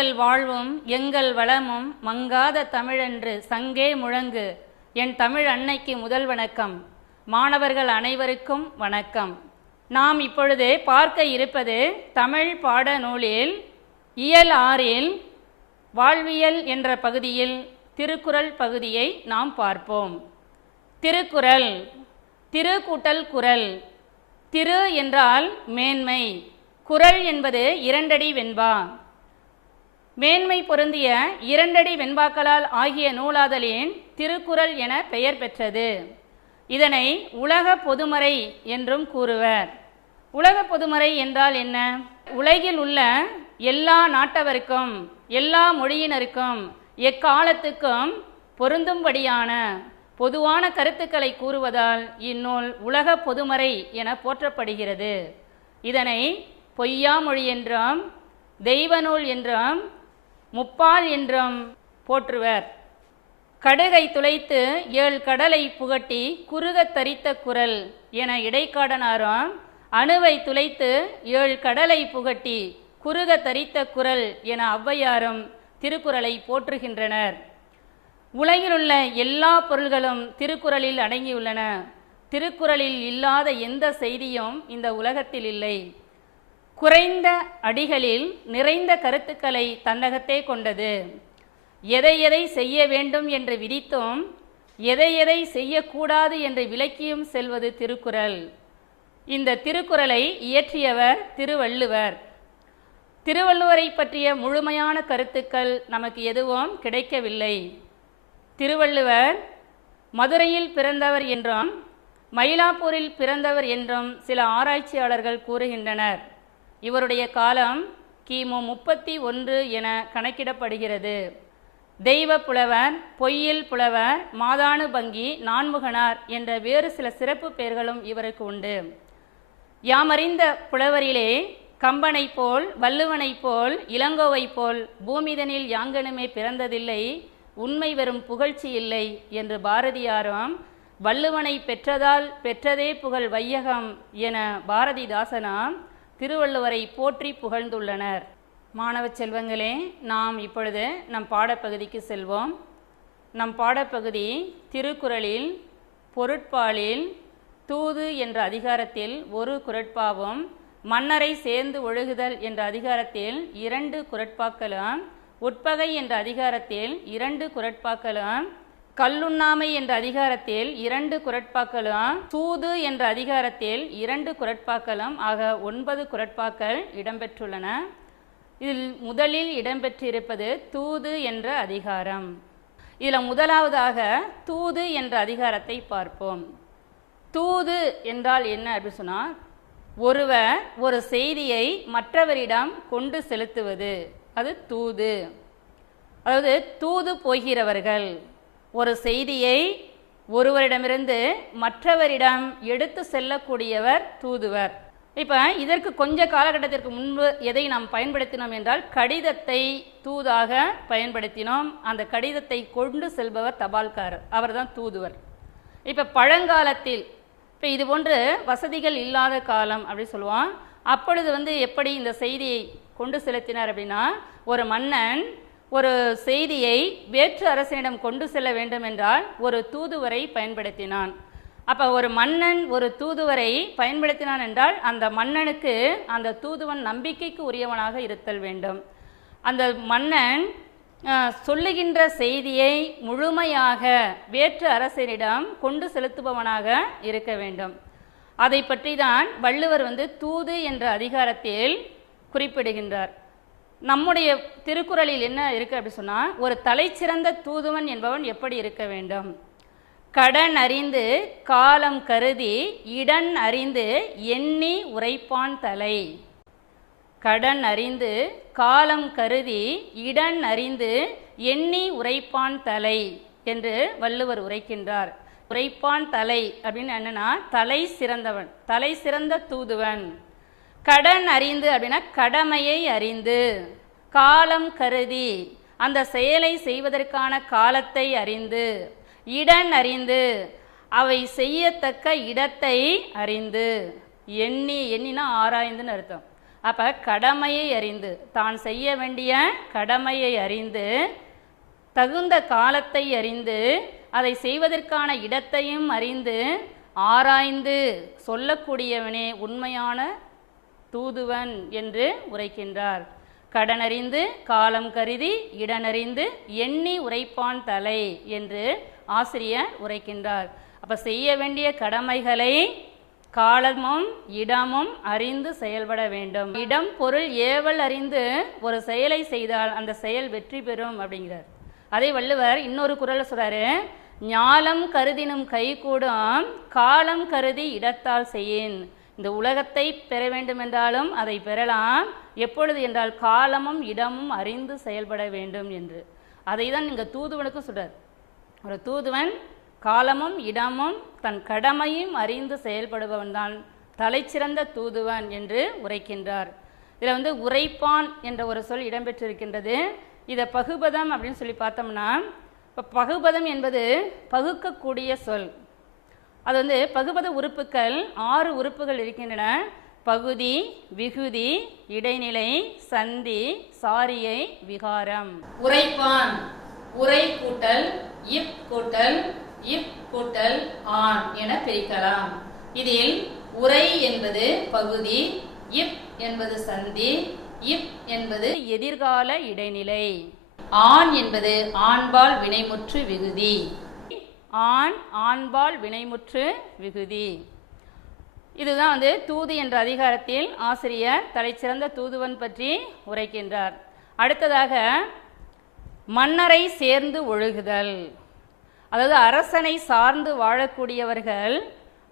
எங்கள் வாழ்வும் எங்கள் வளமும் மங்காத தமிழென்று சங்கே முழங்கு என் தமிழ் அன்னைக்கு முதல் வணக்கம். மாணவர்கள் அனைவருக்கும் வணக்கம். நாம் இப்பொழுது பார்க்க இருப்பது தமிழ் பாட நூலில் இயல் 6 வாழ்வியல் என்ற பகுதியில் திருக்குறள் பகுதியை நாம் பார்ப்போம். திருக்குறள், திரு கூட்டல் குறள். திரு என்றால் மேன்மை, குறள் என்பது 2 அடி வெண்பா. மேன்மை பொருந்திய 2 அடி வெண்பாக்களால் ஆகிய நூலாதலின் திருக்குறள் என பெயர் பெற்றது. இதனை உலக பொதுமறை என்றும் கூறுவர். உலக பொதுமறை என்றால் என்ன? உலகில் உள்ள எல்லா நாட்டவருக்கும் எல்லா மொழியினருக்கும் எக்காலத்துக்கும் பொருந்தும்படியான பொதுவான கருத்துக்களை கூறுவதால் இந்நூல் உலக பொதுமறை என போற்றப்படுகிறது. இதனை பொய்யா மொழி என்றும் தெய்வ நூல் என்றும் முப்பால் என்றும் போற்றுவர். கடுகை துளைத்து 7 கடலை புகட்டி குறுகத் தரித்த குறள் என இடைக்காடனாரும், அணுவை துளைத்து 7 கடலை புகட்டி குறுக தரித்த குறள் என ஔவையாரும் திருக்குறளை போற்றுகின்றனர். உலகிலுள்ள எல்லா பொருள்களும் திருக்குறளில் அடங்கியுள்ளன. திருக்குறளில் இல்லாத எந்த செய்தியும் இந்த உலகத்தில் இல்லை. குறைந்த அடிகளில் நிறைந்த கருத்துக்களை தன்னகத்தே கொண்டது. எதை எதை செய்ய வேண்டும் என்று விதித்தும் எதை எதை செய்யக்கூடாது என்று விளக்கியும் செல்வது திருக்குறள். இந்த திருக்குறளை இயற்றியவர் திருவள்ளுவர். திருவள்ளுவரை பற்றிய முழுமையான கருத்துக்கள் நமக்கு எதுவும் கிடைக்கவில்லை. திருவள்ளுவர் மதுரையில் பிறந்தவர் என்றும் மயிலாப்பூரில் பிறந்தவர் என்றும் சில ஆராய்ச்சியாளர்கள் கூறுகின்றனர். இவருடைய காலம் கிமு 31 என கணக்கிடப்படுகிறது. தெய்வ புலவர், பொய்யில் புலவர், மாதானுபங்கி, நான்முகனார் என்ற வேறு சில சிறப்பு பெயர்களும் இவருக்கு உண்டு. யாமறிந்த புலவரிலே கம்பனை போல், வள்ளுவனை போல், இளங்கோவை போல் பூமிதனில் யாங்கனுமே பிறந்ததில்லை, உண்மை வெறும் புகழ்ச்சி இல்லை என்று பாரதியாரும், வள்ளுவனை பெற்றதால் பெற்றதே புகழ் வையகம் என பாரதிதாசனாம் திருவள்ளுவரை போற்றி புகழ்ந்துள்ளனர். மாணவ செல்வங்களே, நாம் இப்பொழுது நம் பாடப்பகுதிக்கு செல்வோம். நம் பாடப்பகுதி திருக்குறளில் பொருட்பாலில் தூது என்ற அதிகாரத்தில் 1 குறட்பாவும், மன்னரை சேர்ந்து ஒழுகுதல் என்ற அதிகாரத்தில் 2 குறட்பாக்களும், உட்பகை என்ற அதிகாரத்தில் 2 குறட்பாக்களும், கல்லுண்ணாமை என்ற அதிகாரத்தில் 2 குறட்பாக்களும், சூது என்ற அதிகாரத்தில் 2 குறட்பாக்களும் ஆக 9 குறட்பாக்கள் இடம்பெற்றுள்ளன. இதில் முதலில் இடம்பெற்றிருப்பது தூது என்ற அதிகாரம். இதில் முதலாவதாக தூது என்ற அதிகாரத்தை பார்ப்போம். தூது என்றால் என்ன அப்படின்னு சொன்னால், ஒருவர் ஒரு செய்தியை மற்றவரிடம் கொண்டு செலுத்துவது, அது தூது. அதாவது தூது போகிறவர்கள் ஒரு செய்தியை ஒருவரிடமிருந்து மற்றவரிடம் எடுத்து செல்லக்கூடியவர் தூதுவர். இப்போ இதற்கு கொஞ்ச காலகட்டத்திற்கு முன்பு எதை நாம் பயன்படுத்தினோம் என்றால் கடிதத்தை தூதாக பயன்படுத்தினோம். அந்த கடிதத்தை கொண்டு செல்பவர் தபால்காரர், அவர் தான் தூதுவர். இப்போ பழங்காலத்தில் இப்போ இது போன்று வசதிகள் இல்லாத காலம் அப்படி சொல்லுவோம். அப்பொழுது எப்படி இந்த செய்தியை கொண்டு செலுத்தினார் அப்படின்னா, ஒரு மன்னன் ஒரு செய்தியை வேற்று அரசனிடம் கொண்டு செல்ல வேண்டும் என்றால் ஒரு தூதுவரை பயன்படுத்தினான். அப்போ ஒரு மன்னன் ஒரு தூதுவரை பயன்படுத்தினான் என்றால் அந்த மன்னனுக்கு அந்த தூதுவன் நம்பிக்கைக்கு உரியவனாக இருத்தல் வேண்டும். அந்த மன்னன் சொல்லுகின்ற செய்தியை முழுமையாக வேற்று அரசனிடம் கொண்டு செலுத்துபவனாக இருக்க வேண்டும். அதை பற்றி தான் வள்ளுவர் தூது என்ற அதிகாரத்தில் குறிப்பிடுகின்றார். நம்முடைய திருக்குறளில் என்ன இருக்கு அப்படி சொன்னால், ஒரு தலைச்சிறந்த தூதுவன் என்பவன் எப்படி இருக்க வேண்டும்? கடன் அறிந்து காலம் கருதி இடன் அறிந்து எண்ணி உரைப்பான் தலை. கடன் அறிந்து காலம் கருதி இடன் அறிந்து எண்ணி உரைப்பான் தலை என்று வள்ளுவர் உரைக்கின்றார். உரைப்பான் தலை அப்படின்னு என்னன்னா, தலை சிறந்தவன், தலை சிறந்த தூதுவன். கடன் அறிந்து அப்படின்னா கடமையை அறிந்து, காலம் கருதி அந்த செயலை செய்வதற்கான காலத்தை அறிந்து, இடன் அறிந்து அவை செய்யத்தக்க இடத்தை அறிந்து, எண்ணினா ஆராய்ந்துன்னு அர்த்தம். அப்போ கடமையை அறிந்து, தான் செய்ய வேண்டிய கடமையை அறிந்து, தகுந்த காலத்தை அறிந்து, அதை செய்வதற்கான இடத்தையும் அறிந்து ஆராய்ந்து சொல்லக்கூடியவனே உண்மையான தூதுவன் என்று உரைக்கின்றார். கடனறிந்து காலம் கருதி இடனறிந்து எண்ணி உரைப்பான் தலை என்று ஆசிரியர் உரைக்கின்றார். அப்போ செய்ய வேண்டிய கடமைகளை காலமும் இடமும் அறிந்து செயல்பட வேண்டும். இடம் பொருள் ஏவல் அறிந்து ஒரு செயலை செய்தால் அந்த செயல் வெற்றி பெறும் அப்படிங்கிறார். அதே வள்ளுவர் இன்னொரு குறளை சொல்றாரு, ஞாலம் கருதினும் கைகூடும் காலம் கருதி இடத்தால் செய்யேன். இந்த உலகத்தை பெற வேண்டுமென்றாலும் அதை பெறலாம், எப்பொழுது என்றால் காலமும் இடமும் அறிந்து செயல்பட வேண்டும் என்று. அதை தான் இங்கே தூதுவனுக்கும் சொல்றார். ஒரு தூதுவன் காலமும் இடமும் தன் கடமையும் அறிந்து செயல்படுபவன் தான் தலைச்சிறந்த தூதுவன் என்று உரைக்கின்றார். இதில் உரைப்பான் என்ற ஒரு சொல் இடம்பெற்றிருக்கின்றது. இதை பகுபதம் அப்படின்னு சொல்லி பார்த்தோம்னா, இப்போ பகுபதம் என்பது பகுக்கக்கூடிய சொல். அது பகுபத உறுப்புகள் 6 உறுப்புகள் இருக்கின்றன. பகுதி, விகுதி, இடைநிலை, சந்தி, சாரியை, விகாரம். உரைப்பான் உரை கூட்டல் இப் கூட்டல் இப் கூட்டல் ஆன் என பிரிக்கலாம். இதில் உரை என்பது பகுதி, இப் என்பது சந்தி, இப் என்பது எதிர்கால இடைநிலை, ஆன் என்பது ஆண்பால் வினைமுற்று விகுதி. ஆண் ஆண்பால் வினைமுற்று விகுதி. இதுதான் தூது என்ற அதிகாரத்தில் ஆசிரியர் தலைச்சிறந்த தூதுவன் பற்றி உரைக்கின்றார். அடுத்ததாக மன்னரை சேர்ந்து ஒழுகுதல். அதாவது அரசனை சார்ந்து வாழக்கூடியவர்கள்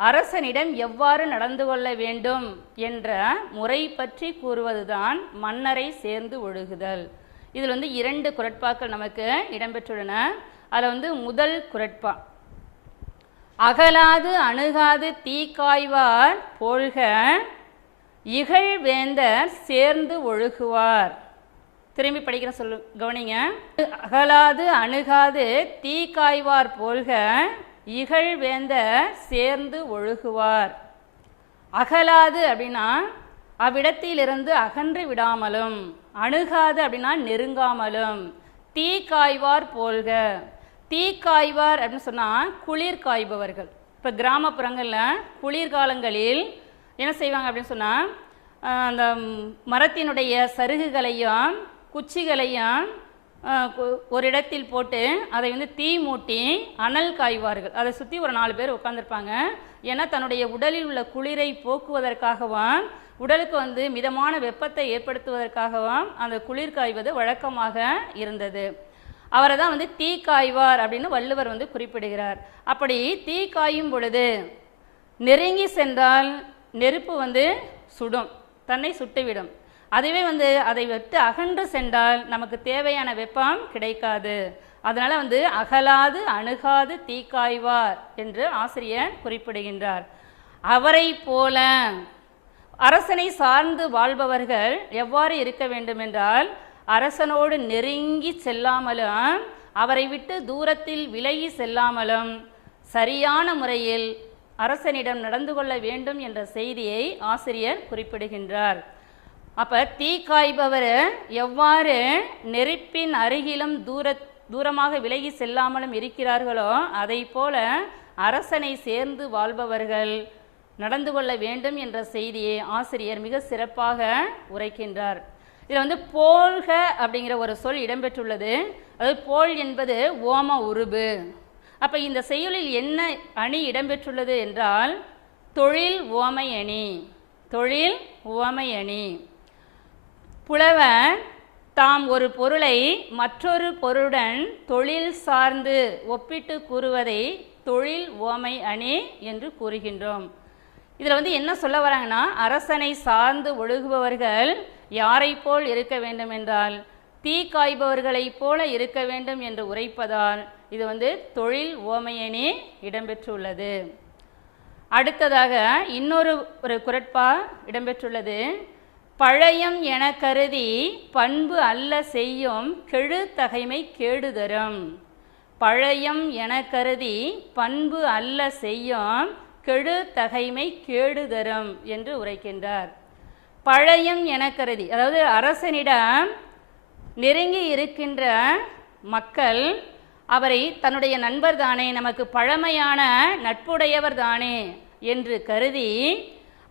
அரசனிடம் எவ்வாறு நடந்து கொள்ள வேண்டும் என்ற முறை பற்றி கூறுவதுதான் மன்னரை சேர்ந்து ஒழுகுதல். இதில் 2 குறட்பாக்கள் நமக்கு இடம்பெற்றுள்ளன. அதில் முதல் குறட்பா, அகலாது அணுகாது தீக்காய்வார் போழ்க இகழ்வேந்தர் சேர்ந்து ஒழுகுவார். திரும்பி படிக்கிற சொல்லு கவனிங்க. அகலாது அணுகாது தீக்காய்வார் போழ்க இகழ்வேந்தர் சேர்ந்து ஒழுகுவார். அகலாது அப்படின்னா அவ்விடத்திலிருந்து அகன்று விடாமலும், அணுகாது அப்படின்னா நெருங்காமலும், தீ காய்வார் போல்க. தீ காய்வார் அப்படின்னு சொன்னால் குளிர் காய்பவர்கள். இப்போ கிராமப்புறங்களில் குளிர்காலங்களில் என்ன செய்வாங்க அப்படின்னு சொன்னால், அந்த மரத்தினுடைய சருகுகளையும் குச்சிகளையும் ஒரு இடத்தில் போட்டு அதை தீ மூட்டி அனல் காய்வார்கள். அதை சுற்றி ஒரு 4 பேர் உட்காந்துருப்பாங்க. ஏன்னா தன்னுடைய உடலில் உள்ள குளிரை போக்குவதற்காகவும் உடலுக்கு மிதமான வெப்பத்தை ஏற்படுத்துவதற்காகவும் அந்த குளிர் காய்வது வழக்கமாக இருந்தது. அவரை தான் தீ காய்வார் அப்படின்னு வள்ளுவர் குறிப்பிடுகிறார். அப்படி தீ காயும் பொழுது நெருங்கி சென்றால் நெருப்பு சுடும், தன்னை சுட்டுவிடும். அதுவே அதை விட்டு அகன்று சென்றால் நமக்கு தேவையான வெப்பம் கிடைக்காது. அதனால அகலாது அணுகாது தீக்காய்வார் என்று ஆசிரியர் குறிப்பிடுகின்றார். அவரை போல அரசனை சார்ந்து வாழ்பவர்கள் எவ்வாறு இருக்க வேண்டும் என்றால், அரசனோடு நெருங்கி செல்லாமலும் அவரை விட்டு தூரத்தில் விலகி செல்லாமலும் சரியான முறையில் அரசனிடம் நடந்து கொள்ள வேண்டும் என்ற செய்தியை ஆசிரியர் குறிப்பிடுகின்றார். அப்போ தீ காய்பவர் எவ்வாறு நெருப்பின் அருகிலும் தூரமாக விலகி செல்லாமலும் இருக்கிறார்களோ அதை போல அரசனை சேர்ந்து வாழ்பவர்கள் நடந்து கொள்ள வேண்டும் என்ற செய்தியை ஆசிரியர் மிக சிறப்பாக உரைக்கின்றார். இதில் போல்க அப்படிங்கிற ஒரு சொல் இடம்பெற்றுள்ளது. அது போல் என்பது ஓம உருபு. அப்போ இந்த செய்யுளில் என்ன அணி இடம்பெற்றுள்ளது என்றால் தொழில் ஓமை அணி. தொழில் ஓமை அணி. புலவர் தாம் ஒரு பொருளை மற்றொரு பொருளுடன் தொழில் சார்ந்து ஒப்பிட்டு கூறுவதை தொழில் ஓமை அணி என்று கூறுகின்றோம். இதில் என்ன சொல்ல வராங்கன்னா, அரசனை சார்ந்து ஒழுகுபவர்கள் யாரை போல் இருக்க வேண்டும் என்றால் தீ காய்பவர்களைப் போல இருக்க வேண்டும் என்று உரைப்பதால் இது தொழில் ஓமையணி இடம்பெற்றுள்ளது. அடுத்ததாக இன்னொரு குறட்பா இடம்பெற்றுள்ளது. பழையம் என கருதி பண்பு அல்ல செய்யும் கெழு தகைமை கேடு தரும். பழையம் என கருதி பண்பு அல்ல செய்யும் கெழு தகைமை கேடு தரும் என்று உரைக்கின்றார். பழையம் என கருதி, அதாவது அரசனிடம் நெருங்கி இருக்கின்ற மக்கள் அவரை தன்னுடைய நண்பர் தானே, நமக்கு பழமையான நட்புடையவர் தானே என்று கருதி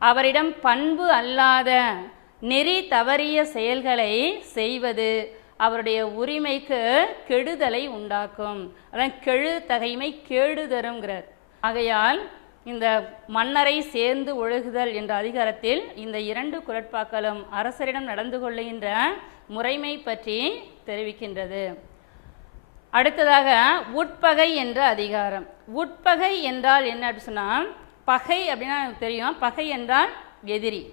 அவரிடம் பண்பு அல்லாத நெறி தவறிய செயல்களை செய்வது அவருடைய உரிமைக்கு கெடுதலை உண்டாக்கும். அதான் கெழு தகைமை கேடு தருங்கிறார். ஆகையால் இந்த மன்னரை சேர்ந்து ஒழுகுதல் என்ற அதிகாரத்தில் இந்த 2 குறட்பாக்களும் அரசரிடம் நடந்து கொள்ளுகின்ற முறைமை பற்றி தெரிவிக்கின்றது. அடுத்ததாக உட்பகை என்ற அதிகாரம். உட்பகை என்றால் என்ன அப்படின்னு சொன்னால், பகை அப்படின்னா எனக்கு தெரியும், பகை என்றால் எதிரி.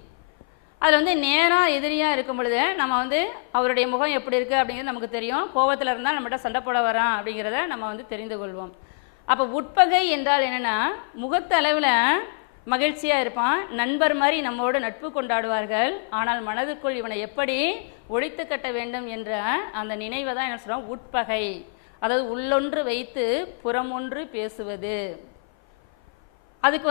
அதில் நேராக எதிரியாக இருக்கும் பொழுது நம்ம அவருடைய முகம் எப்படி இருக்குது அப்படிங்கிறது நமக்கு தெரியும். கோபத்தில் இருந்தால் நம்மகிட்ட சண்டை போட வரான் அப்படிங்கிறத நம்ம தெரிந்து கொள்வோம். அப்போ உட்பகை என்றால் என்னென்னா, முகத்தளவில் மகிழ்ச்சியாக இருப்பான், நண்பர் மாதிரி நம்மோடு நட்பு கொண்டாடுவார்கள், ஆனால் மனதுக்குள் இவனை எப்படி ஒழித்து கட்ட வேண்டும் என்ற அந்த நினைவை தான் என்ன சொல்கிறோம், உட்பகை. அதாவது உள்ளொன்று வைத்து புறமொன்று பேசுவது. அதுக்கு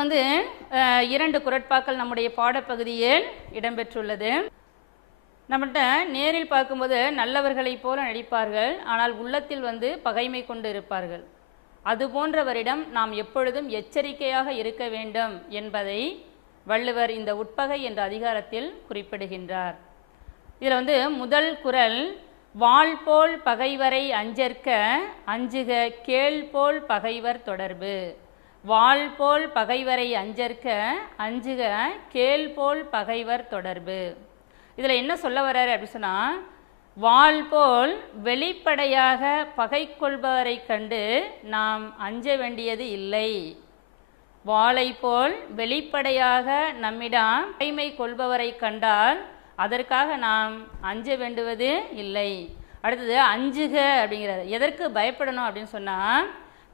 2 குறட்பாக்கள் நம்முடைய பாடப்பகுதியில் இடம்பெற்றுள்ளது. நம்மகிட்ட நேரில் பார்க்கும்போது நல்லவர்களைப் போல நடிப்பார்கள், ஆனால் உள்ளத்தில் பகைமை கொண்டு இருப்பார்கள். அதுபோன்றவரிடம் நாம் எப்பொழுதும் எச்சரிக்கையாக இருக்க வேண்டும் என்பதை வள்ளுவர் இந்த உட்பகை என்ற அதிகாரத்தில் குறிப்பிடுகின்றார். இதில் முதல் குறள், வாள் போல் பகைவரை அஞ்சற்க அஞ்சுக கேள் போல் பகைவர் தொடர்பு. வாள் போல் பகைவரை அஞ்சற்க அஞ்சுக கேள் போல் பகைவர் தொடர்பு. இதில் என்ன சொல்ல வர்றாரு அப்படின்னு சொன்னால், வாள் போல் வெளிப்படையாக பகை கொள்பவரை கண்டு நாம் அஞ்ச வேண்டியது இல்லை. வாளை போல் வெளிப்படையாக நம்மிடம் பகைமை கொள்பவரை கண்டால் அதற்காக நாம் அஞ்ச வேண்டுவது இல்லை. அடுத்தது அஞ்சுக அப்படிங்கிறது. எதற்கு பயப்படணும் அப்படின்னு சொன்னால்,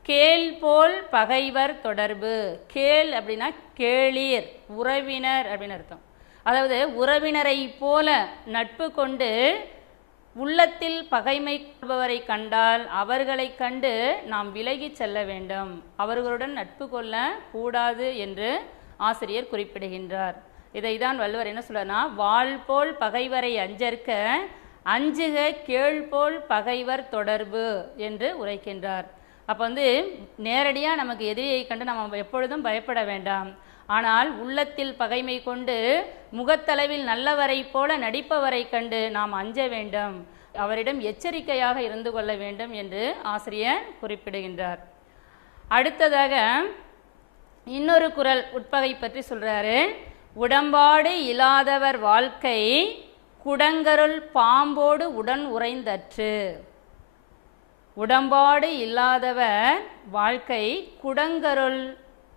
கேள் போல் பகைவர் தொடர்பு. கேள் அப்படின்னா கேளீர், உறவினர் அப்படின்னு அர்த்தம். அதாவது உறவினரை போல நட்பு கொண்டு உள்ளத்தில் பகைமை கொள்பவரை கண்டால் அவர்களை கண்டு நாம் விலகி செல்ல வேண்டும், அவர்களுடன் நட்பு கொள்ள கூடாது என்று ஆசிரியர் குறிப்பிடுகின்றார். இதை தான் வள்ளுவர் என்ன சொல்றாருன்னா, வாள் போல் பகைவரை அஞ்சற்க அஞ்சுக கேள் போல் பகைவர் தொடர்பு என்று உரைக்கின்றார். அப்போ நேரடியாக நமக்கு எதிரியை கண்டு நம்ம எப்பொழுதும் பயப்பட வேண்டாம், ஆனால் உள்ளத்தில் பகைமை கொண்டு முகத்தளவில் நல்லவரை போல நடிப்பவரை கண்டு நாம் அஞ்ச வேண்டும், அவரிடம் எச்சரிக்கையாக இருந்து கொள்ள வேண்டும் என்று ஆசிரியர் குறிப்பிடுகின்றார். அடுத்ததாக இன்னொரு குறள் உட்பகை பற்றி சொல்றாரு. உடம்பாடு இல்லாதவர் வாழ்க்கை குடங்கருள் பாம்போடு உடன் உறைந்தற்று. உடம்பாடு இல்லாதவர் வாழ்க்கை குடங்கருள்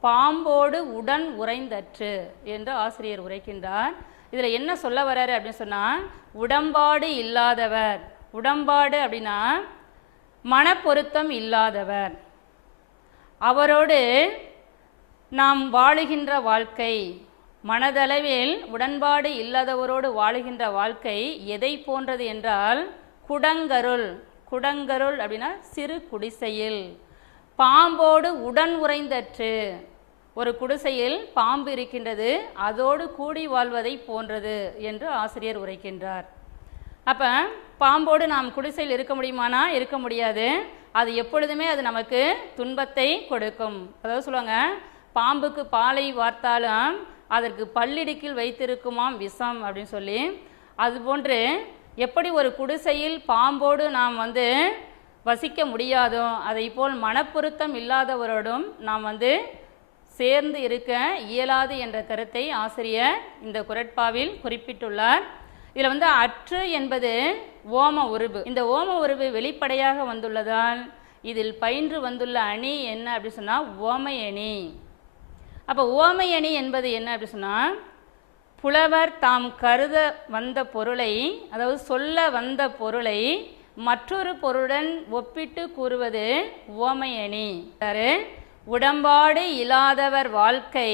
பாம்போடு உடன் உறைந்தற்று என்று ஆசிரியர் உரைக்கின்றார். இதில் என்ன சொல்ல வர்றாரு அப்படின்னு சொன்னால், உடம்பாடு இல்லாதவர், உடம்பாடு அப்படின்னா மனப்பொருத்தம் இல்லாதவர், அவரோடு நாம் வாழுகின்ற வாழ்க்கை, மனதளவில் உடன்பாடு இல்லாதவரோடு வாழுகின்ற வாழ்க்கை எதை போன்றது என்றால் குடங்கருள். குடங்கருள் அப்படின்னா சிறு குடிசையில், பாம்போடு உடன் உறைந்தற்று. ஒரு குடிசையில் பாம்பு இருக்கின்றது, அதோடு கூடி வாழ்வதை போன்றது என்று ஆசிரியர் உரைக்கின்றார். அப்போ பாம்போடு நாம் குடிசையில் இருக்க முடியுமானா இருக்க முடியாது, அது எப்பொழுதுமே அது நமக்கு துன்பத்தை கொடுக்கும். அதாவது சொல்லுவாங்க, பாம்புக்கு பாலை வார்த்தாலும் அதற்கு பல்லிடுக்கில் வைத்திருக்குமாம் விஷம் அப்படின்னு சொல்லி. அதுபோன்று எப்படி ஒரு குடிசையில் பாம்போடு நாம் வசிக்க முடியாதோ அதை போல் மனப்பொருத்தம் இல்லாதவரோடும் நாம் சேர்ந்து இருக்க இயலாது என்ற கருத்தை ஆசிரியர் இந்த குறட்பாவில் குறிப்பிட்டுள்ளார். இதில் அற்று என்பது ஓம உருபு. இந்த ஓம உருபு வெளிப்படையாக வந்துள்ளதால் இதில் பயின்று வந்துள்ள அணி என்ன அப்படின்னு சொன்னால் ஓமை அணி. அப்போ ஓமை அணி என்பது என்ன அப்படின்னு சொன்னால், புலவர் தாம் கருத வந்த பொருளை, அதாவது சொல்ல வந்த பொருளை மற்றொரு பொருளுடன் ஒப்பிட்டு கூறுவது ஓமை அணி. உடம்பாடு இல்லாதவர் வாழ்க்கை,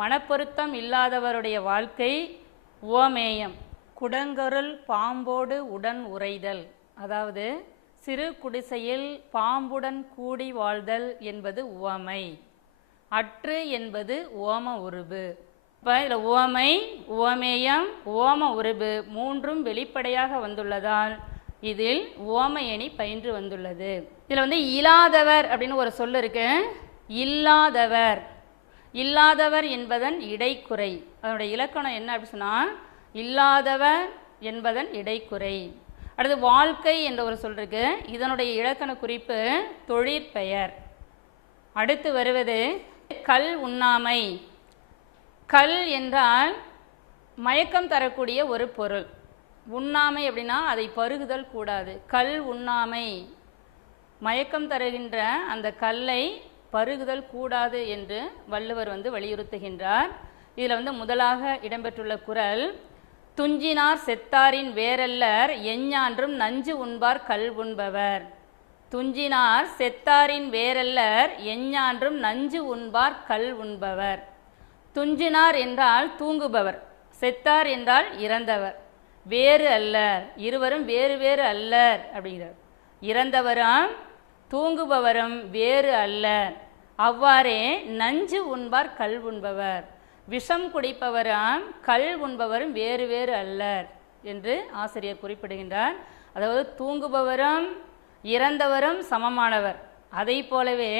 மனப்பொருத்தம் இல்லாதவருடைய வாழ்க்கை ஓமேயம். குடங்கருள் பாம்போடு உடன் உறைதல், அதாவது சிறு குடிசையில் பாம்புடன் கூடி வாழ்தல் என்பது உவமை. அற்று என்பது ஓம உருபு. அப்போ இதில் உவமை, உவமேயம், ஓம உருபு மூன்றும் வெளிப்படையாக வந்துள்ளதால் இதில் உவமையணி பயின்று வந்துள்ளது. இதில் வந்து இல்லாதவர் அப்படின்னு ஒரு சொல் இருக்கு. இல்லாதவர், இல்லாதவர் என்பதன் இடைக்குறை. அதனுடைய இலக்கணம் என்ன அப்படின்னு சொன்னால் இல்லாதவர் என்பதன் இடைக்குறை. அடுத்து வாழ்க்கை என்ற ஒரு சொல் இருக்கு. இதனுடைய இலக்கண குறிப்பு தொழிற்பெயர். அடுத்து வருவது கல் உண்ணாமை. கல் என்றால் மயக்கம் தரக்கூடிய ஒரு பொருள். உண்ணாமை அப்படின்னா அதை பருகுதல் கூடாது. கல் உண்ணாமை, மயக்கம் தருகின்ற அந்த கல்லை பருகுதல் கூடாது என்று வள்ளுவர் வந்து வலியுறுத்துகின்றார். இதில் வந்து முதலாக இடம்பெற்றுள்ள குறள், துஞ்சினார் செத்தாரின் வேரல்லர் எஞ்ஞான்றும் நஞ்சு உண்பார் கல் உண்பவர். துஞ்சினார் செத்தாரின் வேரல்லர் எஞ்ஞான்றும் நஞ்சு உண்பார் கல் உண்பவர். துஞ்சினார் என்றால் தூங்குபவர், செத்தார் என்றால் இறந்தவர். வேறு அல்லர், இருவரும் வேறு வேறு அல்லர் அப்படிங்கிறார். இறந்தவரும் தூங்குபவரும் வேறு அல்லர். அவ்வாறே நஞ்சு உண்பார் கல் உண்பவர். விஷம் குடிப்பவரும் கல் உண்பவரும் வேறு வேறு அல்லர் என்று ஆசிரியர் குறிப்பிடுகின்றார். அதாவது தூங்குபவரும் இறந்தவரும் சமமானவர். அதை போலவே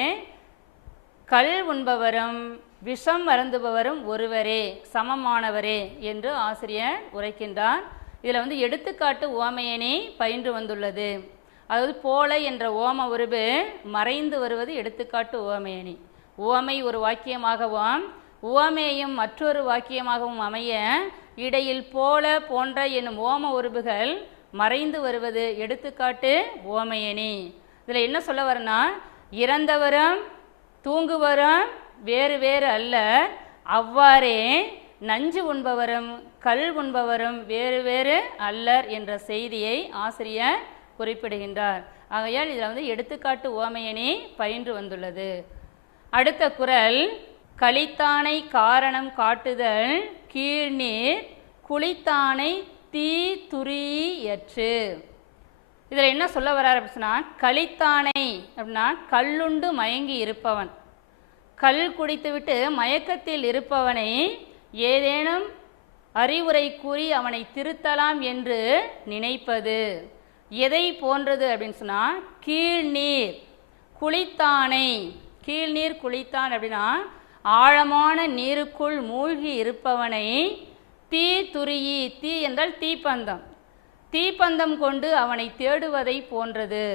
கல் உண்பவரும் விஷம் அருந்துபவரும் ஒருவரே, சமமானவரே என்று ஆசிரியர் உரைக்கின்றார். இதில் வந்து எடுத்துக்காட்டு உவமையணி பயின்று வந்துள்ளது. அதாவது போல என்ற ஓம உருபு மறைந்து வருவது எடுத்துக்காட்டு உவமையணி. உவமை ஒரு வாக்கியமாகவும் உவமேயம் மற்றொரு வாக்கியமாகவும் அமைய இடையில் போல போன்ற என்னும் ஓம உருபுகள் மறைந்து வருவது எடுத்துக்காட்டு உவமையணி. இதில் என்ன சொல்ல வரனா, இறந்தவரும் தூங்குவரும் வேறு வேறு அல்ல, அவ்வாறே நஞ்சு உண்பவரும் கல் உண்பவரும் வேறு வேறு அல்லர் என்ற செய்தியை ஆசிரியர் குறிப்பிடுகின்றார். ஆகையால் இதில் வந்து எடுத்துக்காட்டு உவமையணி பயின்று வந்துள்ளது. அடுத்த குறள், கலித்தானை காரணம் காட்டுதல் கீழ்நீர் குளித்தானை தீ துரியற்று. இதில் என்ன சொல்ல வர்றார் அப்படின்னா, கலித்தானை அப்படின்னா கல்லுண்டு மயங்கி இருப்பவன், கல் குடித்துவிட்டு மயக்கத்தில் இருப்பவனை ஏதேனும் அறிவுரை கூறி அவனை திருத்தலாம் என்று நினைப்பது. எதை போன்றது அப்படின்னு சொன்னால் கீழ்நீர் குளித்தானை. கீழ்நீர் குளித்தான் அப்படின்னா ஆழமான நீருக்குள் மூழ்கி இருப்பவனை தீ துரியி, தீ என்றால் தீப்பந்தம், தீப்பந்தம் கொண்டு அவனை தேடுவதை போன்றது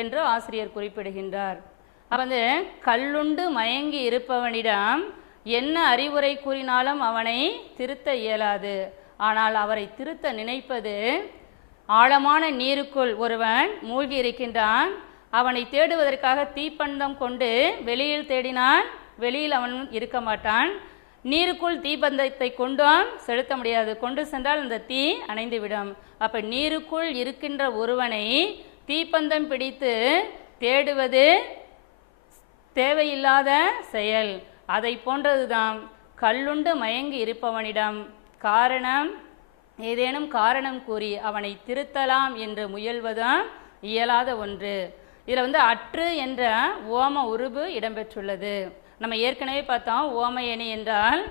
என்று ஆசிரியர் குறிப்பிடுகின்றார். வந்து கல்லுண்டு மயங்கி இருப்பவனிடம் என்ன அறிவுரை கூறினாலும் அவனை திருத்த இயலாது. ஆனால் அவரை திருத்த நினைப்பது, ஆழமான நீருக்குள் ஒருவன் மூழ்கி இருக்கின்றான், அவனை தேடுவதற்காக தீப்பந்தம் கொண்டு வெளியில் தேடினால் வெளியில் அவன் இருக்க மாட்டான். நீருக்குள் தீப்பந்தத்தை கொண்டும் செலுத்த முடியாது, கொண்டு சென்றால் அந்த தீ அணைந்துவிடும். அப்போ நீருக்குள் இருக்கின்ற ஒருவனை தீப்பந்தம் பிடித்து தேடுவது தேவையில்லாத செயல். அதை போன்றதுதான் கல்லுண்டு மயங்கி இருப்பவனிடம் ஏதேனும் காரணம் கூறி அவனை திருத்தலாம் என்று முயல்வதும் இயலாத ஒன்று. இதில் வந்து அற்று என்ற ஓம உருபு இடம்பெற்றுள்ளது. நம்ம ஏற்கனவே பார்த்தோம், ஓமையணி என்றால்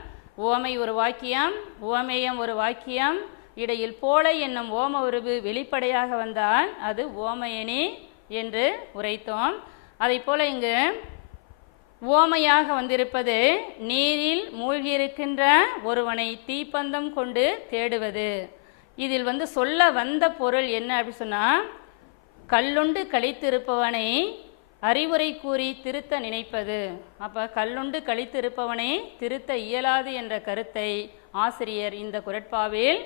ஓமை ஒரு வாக்கியம், ஓமேயம் ஒரு வாக்கியம், இடையில் போல என்னும் ஓம உருபு வெளிப்படையாக வந்தால் அது ஓமையணி என்று உரைத்தோம். அதை போல இங்கு ஓமையாக வந்திருப்பது நீரில் மூழ்கியிருக்கின்ற ஒருவனை தீப்பந்தம் கொண்டு தேடுவது. இதில் வந்து சொல்ல வந்த பொருள் என்ன அப்படின்னு சொன்னால், கல்லுண்டு கழித்திருப்பவனை அறிவுரை கூறி திருத்த நினைப்பது. அப்போ கல்லுண்டு கழித்திருப்பவனை திருத்த இயலாது என்ற கருத்தை ஆசிரியர் இந்த குறட்பாவில்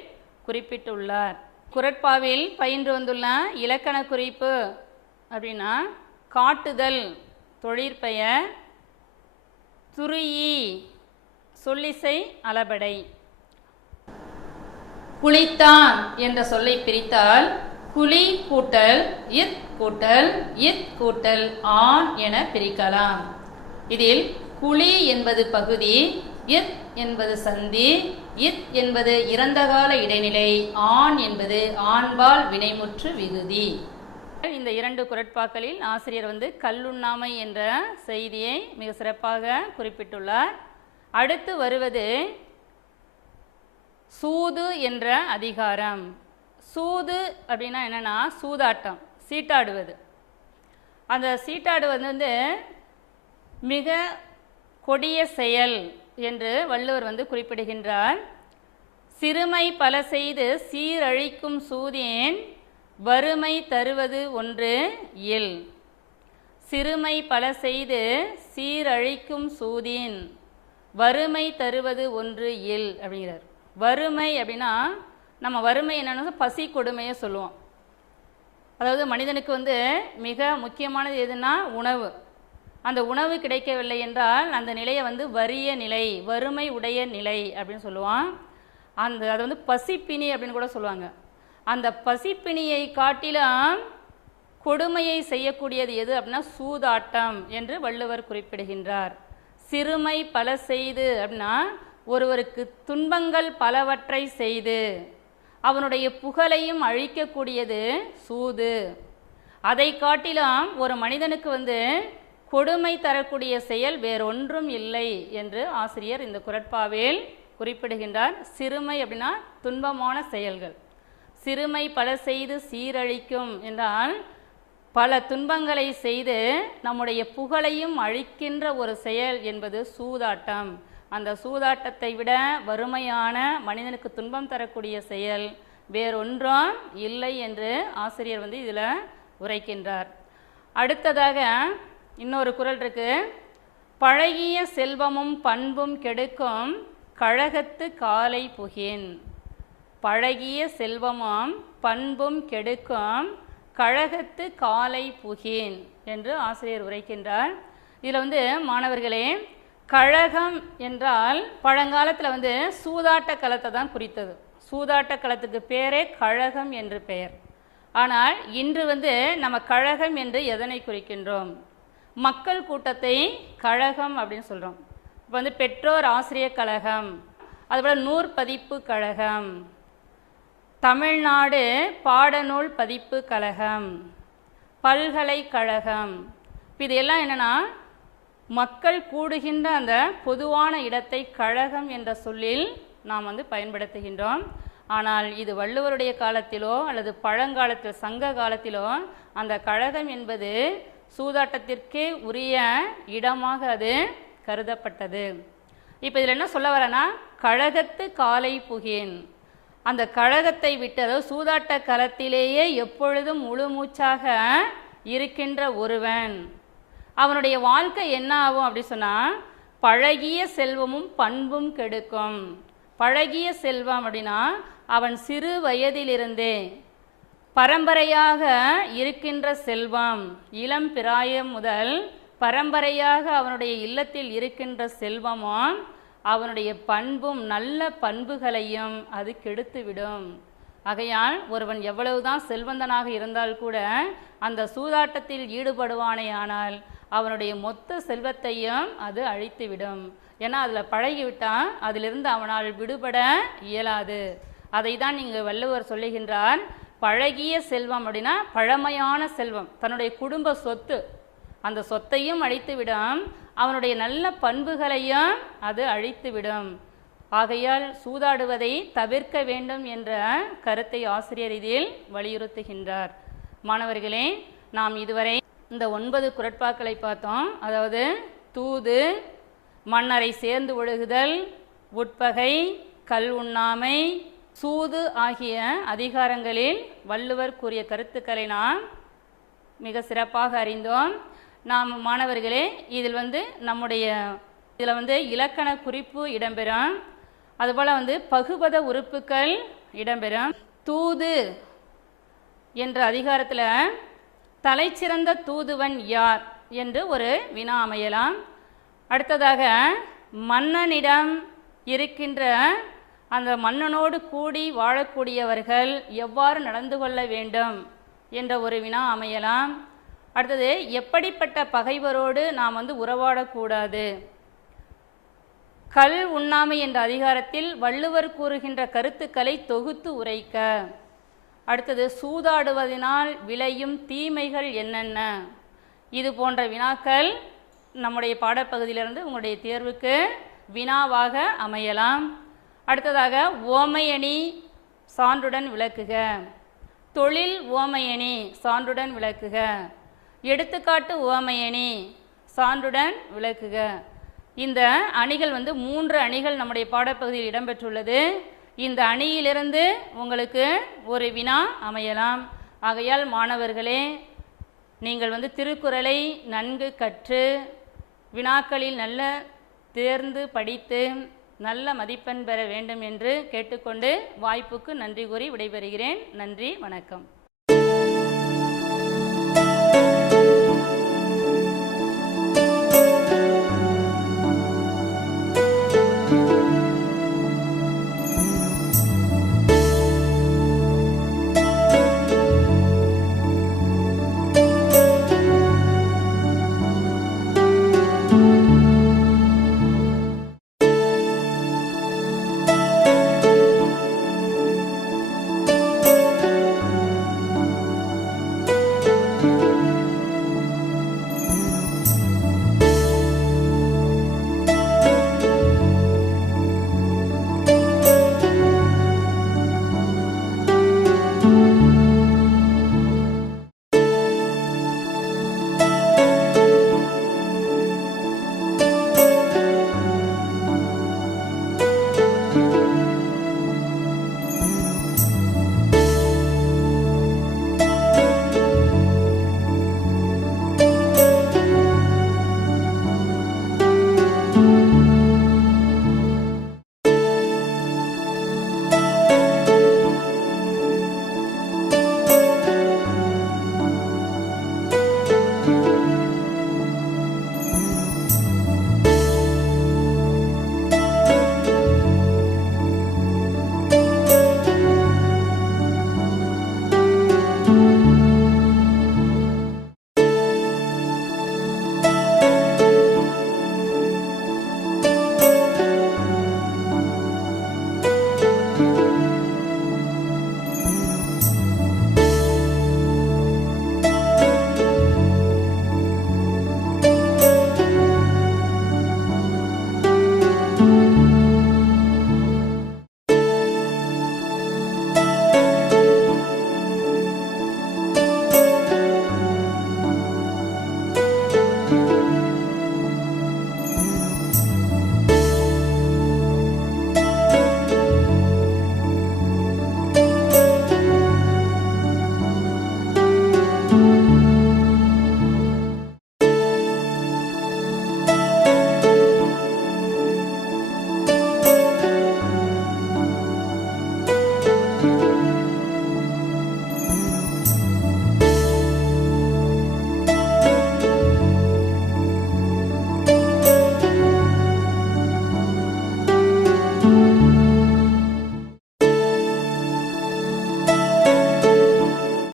குறிப்பிட்டுள்ளார். குறட்பாவில் பயின்று வந்துள்ள இலக்கண குறிப்பு அப்படின்னா, காட்டுதல் தொழிற்பெயர், துரியி சொல்லிசை அளபடை. குளித்தான் என்ற சொல்லை பிரித்தால் குளி கூட்டல் இத் கூட்டல் இத் கூட்டல் ஆண் என பிரிக்கலாம். இதில் குளி என்பது பகுதி, இத் என்பது சந்தி, இத் என்பது இறந்தகால இடைநிலை, ஆண் என்பது ஆண்பால் வினைமுற்று விகுதி. இந்த இரண்டு குறட்பாக்களில் ஆசிரியர் வந்து கல்லுண்ணாமை என்ற செய்தியை மிக சிறப்பாக குறிப்பிட்டுள்ளார். அடுத்து வருவது சூது என்ற அதிகாரம். சூது அப்படின்னா என்னென்னா சூதாட்டம், சீட்டாடுவது. அந்த சீட்டாடுவது வந்து மிக கொடிய செயல் என்று வள்ளுவர் வந்து குறிப்பிடுகின்றார். சிறுமை பல செய்து சீரழிக்கும் சூதேன் வறுமை தருவது ஒன்று இல். சிறுமை பல செய்து சீரழிக்கும் சூதேன் வறுமை தருவது ஒன்று இல் அப்படிங்கிறார். வறுமை அப்படின்னா நம்ம வறுமை என்னென்னா பசி கொடுமையை சொல்லுவோம். அதாவது மனிதனுக்கு வந்து மிக முக்கியமானது எதுனா உணவு. அந்த உணவு கிடைக்கவில்லை என்றால் அந்த நிலையை வந்து வறிய நிலை, வறுமை உடைய நிலை அப்படின்னு சொல்லுவான். அது வந்து பசிப்பிணி அப்படின்னு கூட சொல்லுவாங்க. அந்த பசிப்பிணியை காட்டிலும் கொடுமையை செய்யக்கூடியது எது அப்படின்னா சூதாட்டம் என்று வள்ளுவர் குறிப்பிடுகின்றார். சிறுமை பல செய்து அப்படின்னா ஒருவருக்கு துன்பங்கள் பலவற்றை செய்து அவனுடைய புகழையும் அழிக்கக்கூடியது சூது. அதை காட்டிலும் ஒரு மனிதனுக்கு வந்து கொடுமை தரக்கூடிய செயல் வேறொன்றும் இல்லை என்று ஆசிரியர் இந்த குறட்பாவில் குறிப்பிடுகின்றார். சிறுமை அப்படின்னா துன்பமான செயல்கள். சிறுமை பல செய்து சீரழிக்கும் என்றால் பல துன்பங்களை செய்து நம்முடைய புகழையும் அழிக்கின்ற ஒரு செயல் என்பது சூதாட்டம். அந்த சூதாட்டத்தை விட வறுமையான மனிதனுக்கு துன்பம் தரக்கூடிய செயல் வேறொன்றும் இல்லை என்று ஆசிரியர் வந்து இதில் உரைக்கின்றார். அடுத்ததாக இன்னொரு குறள் இருக்கு. பழகிய செல்வமும் பண்பும் கெடுக்கும் கழகத்து காலை புகின். பழகிய செல்வமும் பண்பும் கெடுக்கும் கழகத்து காலை புகின் என்று ஆசிரியர் உரைக்கின்றார். இதில் வந்து மாணவர்களே, கழகம் என்றால் பழங்காலத்தில் வந்து சூதாட்ட களத்தை தான் குறித்தது. சூதாட்ட களத்துக்கு பேரே கழகம் என்று பெயர். ஆனால் இன்று வந்து நம்ம கழகம் என்று எதனை குறிக்கின்றோம்? மக்கள் கூட்டத்தை கழகம் அப்படின்னு சொல்கிறோம். இப்போ வந்து பெற்றோர் ஆசிரியர் கழகம், அதுபோல் நூற்பதிப்பு கழகம், தமிழ்நாடு பாடநூல் பதிப்பு கழகம், பல்கலைக்கழகம். இது எல்லாம் என்னென்னா மக்கள் கூடுகின்ற அந்த பொதுவான இடத்தை கழகம் என்ற சொல்லில் நாம் வந்து பயன்படுத்துகின்றோம். ஆனால் இது வள்ளுவருடைய காலத்திலோ அல்லது பழங்காலத்தில் சங்க காலத்திலோ அந்த கழகம் என்பது சூதாட்டத்திற்கே உரிய இடமாக அது கருதப்பட்டது. இப்போ இதில் என்ன சொல்ல வரேன்னா, கழகத்து காலை புகின். அந்த கழகத்தை விட்டு, அதாவது சூதாட்ட களத்திலேயே எப்பொழுதும் முழு மூச்சாக இருக்கின்ற ஒருவன் அவனுடைய வாழ்க்கை என்ன ஆகும் அப்படி சொன்னால், பழகிய செல்வமும் பண்பும் கெடுக்கும். பழகிய செல்வம் அப்படின்னா அவன் சிறு வயதிலிருந்தே பரம்பரையாக இருக்கின்ற செல்வம், இளம் பிராயம் முதல் பரம்பரையாக அவனுடைய இல்லத்தில் இருக்கின்ற செல்வமும் அவனுடைய பண்பும் நல்ல பண்புகளையும் அது கெடுத்துவிடும். ஆகையால் ஒருவன் எவ்வளவுதான் செல்வந்தனாக இருந்தால் கூட அந்த சூதாட்டத்தில் ஈடுபடுவானே ஆனால் அவனுடைய மொத்த செல்வத்தையும் அது அழித்துவிடும். ஏன்னா அதில் பழகிவிட்டால் அதிலிருந்து அவனால் விடுபட இயலாது. அதை தான் இங்கு வள்ளுவர் சொல்லுகின்றார். பழகிய செல்வம் அப்படின்னா பழமையான செல்வம், தன்னுடைய குடும்ப சொத்து, அந்த சொத்தையும் அழித்துவிடும், அவனுடைய நல்ல பண்புகளையும் அது அழித்துவிடும். ஆகையால் சூதாடுவதை தவிர்க்க வேண்டும் என்ற கருத்தை ஆசிரியர் இதில் வலியுறுத்துகின்றார். மாணவர்களே, நாம் இதுவரை இந்த 9 குறட்பாக்களை பார்த்தோம். அதாவது தூது, மன்னரை சேர்ந்து ஒழுகுதல், உட்பகை, கல் உண்ணாமை, சூது ஆகிய அதிகாரங்களில் வள்ளுவர் கூறிய கருத்துக்களை நாம் மிக சிறப்பாக அறிந்தோம். நாம் மாணவர்களே, இதில் வந்து இதில் வந்து இலக்கண குறிப்பு இடம்பெறும், அதுபோல் வந்து பகுபத உறுப்புகள் இடம்பெறும். தூது என்ற அதிகாரத்தில் தலைச்சிறந்த தூதுவன் யார் என்று ஒரு வினா அமையலாம். அடுத்ததாக மன்னனிடம் இருக்கின்ற அந்த மன்னனோடு கூடி வாழக்கூடியவர்கள் எவ்வாறு நடந்து கொள்ள வேண்டும் என்ற ஒரு வினா அமையலாம். அடுத்தது எப்படிப்பட்ட பகைவரோடு நாம் வந்து உறவாடக்கூடாது. கல் உண்ணாமை என்ற அதிகாரத்தில் வள்ளுவர் கூறுகின்ற கருத்துக்களை தொகுத்து உரைக்க. அடுத்தது சூதாடுவதனால் விளையும் தீமைகள் என்னென்ன. இது போன்ற வினாக்கள் நம்முடைய பாடப்பகுதியிலிருந்து உங்களுடைய தேர்வுக்கு வினாவாக அமையலாம். அடுத்ததாக ஓமையணி சான்றுடன் விளக்குக. தொழில் ஓமையணி சான்றுடன் விளக்குக. எடுத்துக்காட்டு ஓமையணி சான்றுடன் விளக்குக. இந்த அணிகள் 3 அணிகள் நம்முடைய பாடப்பகுதியில் இடம்பெற்றுள்ளது. இந்த அணியிலிருந்து உங்களுக்கு ஒரு வினா அமையலாம். ஆகையால் மாணவர்களே, நீங்கள் திருக்குறளை நன்கு கற்று வினாக்களில் நல்ல தேர்ந்து படித்து நல்ல மதிப்பெண் பெற வேண்டும் என்று கேட்டுக்கொண்டு வாய்ப்புக்கு நன்றி கூறி விடைபெறுகிறேன். நன்றி, வணக்கம்.